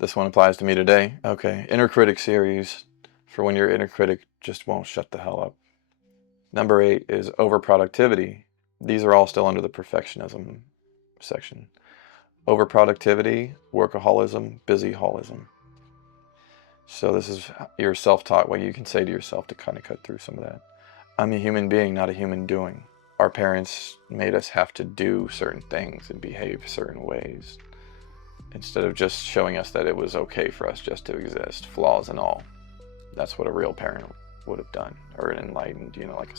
This one applies to me today. Okay, inner critic series for when your inner critic just won't shut the hell up. Number 8 is overproductivity. These are all still under the perfectionism section. Overproductivity, workaholism, busyholism. So this is your self-talk, what you can say to yourself to kind of cut through some of that. I'm a human being, not a human doing. Our parents made us have to do certain things and behave certain ways, instead of just showing us that it was okay for us just to exist, flaws and all. That's what a real parent would have done, or an enlightened, like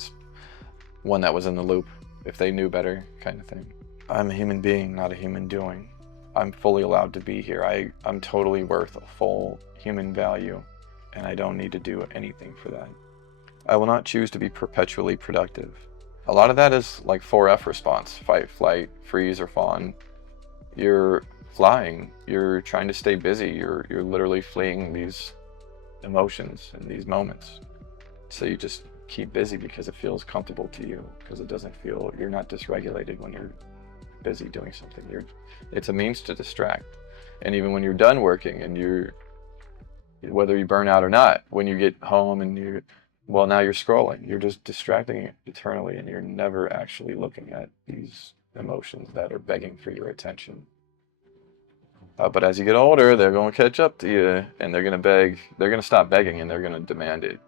one that was in the loop, if they knew better kind of thing. I'm a human being, not a human doing. I'm fully allowed to be here. I'm totally worth a full human value, and I don't need to do anything for that. I will not choose to be perpetually productive. A lot of that is like 4F response: fight, flight, freeze, or fawn. You're flying, you're trying to stay busy, you're literally fleeing these emotions and these moments. So you just keep busy because it feels comfortable to you, because it doesn't feel, you're not dysregulated when you're busy doing something. It's a means to distract. And even when you're done working and whether you burn out or not, when you get home and now you're scrolling, you're just distracting eternally, and you're never actually looking at these emotions that are begging for your attention. But as you get older, they're going to catch up to you, and they're going to beg. They're going to stop begging, and they're going to demand it.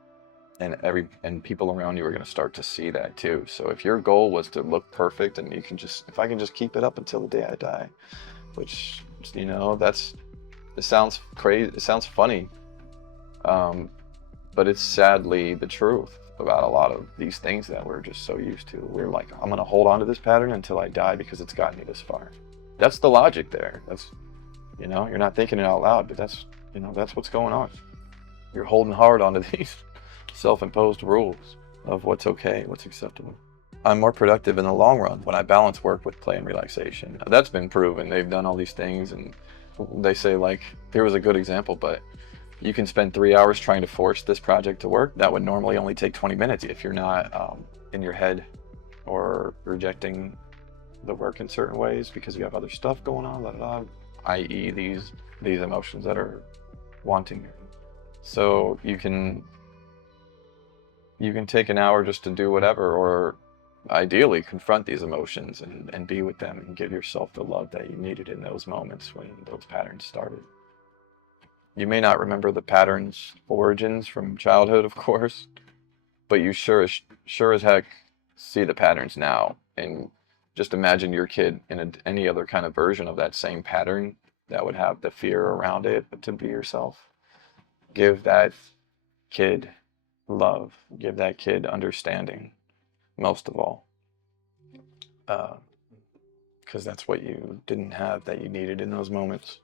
And people around you are going to start to see that too. So if your goal was to look perfect, and if I can just keep it up until the day I die, which, it sounds crazy, it sounds funny, but it's sadly the truth about a lot of these things that we're just so used to. We're like, I'm going to hold on to this pattern until I die because it's gotten me this far. That's the logic there. That's, you're not thinking it out loud, but that's what's going on. You're holding hard onto these self-imposed rules of what's okay, what's acceptable. I'm more productive in the long run when I balance work with play and relaxation. That's been proven. They've done all these things, and they say, like, here was a good example, but you can spend 3 hours trying to force this project to work. That would normally only take 20 minutes if you're not in your head or rejecting the work in certain ways because you have other stuff going on, i.e. these emotions that are wanting. So you can take an hour just to do whatever, or ideally confront these emotions and be with them and give yourself the love that you needed in those moments when those patterns started. You may not remember the pattern's origins from childhood, of course, but you sure as heck see the patterns now. And just imagine your kid in any other kind of version of that same pattern that would have the fear around it to be yourself. Give that kid love. Give that kid understanding, most of all. Because that's what you didn't have that you needed in those moments.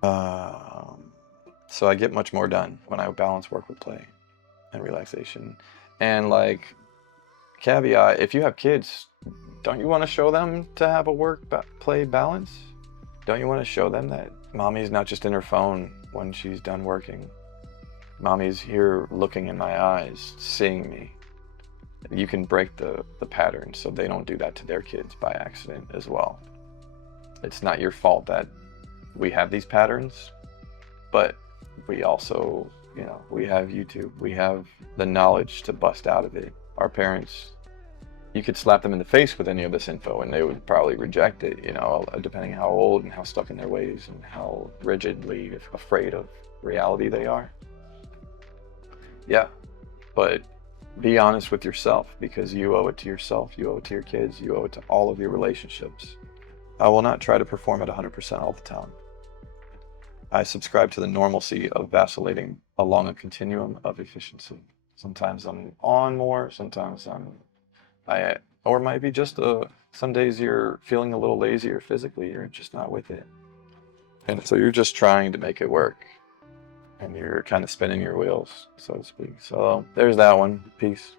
So I get much more done when I balance work with play and relaxation. And like, caveat, if you have kids, don't you want to show them to have a work-play balance? Don't you want to show them that mommy's not just in her phone when she's done working? Mommy's here looking in my eyes, seeing me. You can break the pattern so they don't do that to their kids by accident as well. It's not your fault that we have these patterns, but we also, we have YouTube. We have the knowledge to bust out of it. Our parents, you could slap them in the face with any of this info and they would probably reject it, depending how old and how stuck in their ways and how rigidly afraid of reality they are. Yeah, but be honest with yourself, because you owe it to yourself, you owe it to your kids, you owe it to all of your relationships. I will not try to perform at 100% all the time. I subscribe to the normalcy of vacillating along a continuum of efficiency. Sometimes I'm on more, sometimes or it might be just some days you're feeling a little lazier physically, you're just not with it. And so you're just trying to make it work. And you're kind of spinning your wheels, so to speak. So there's that one. Peace.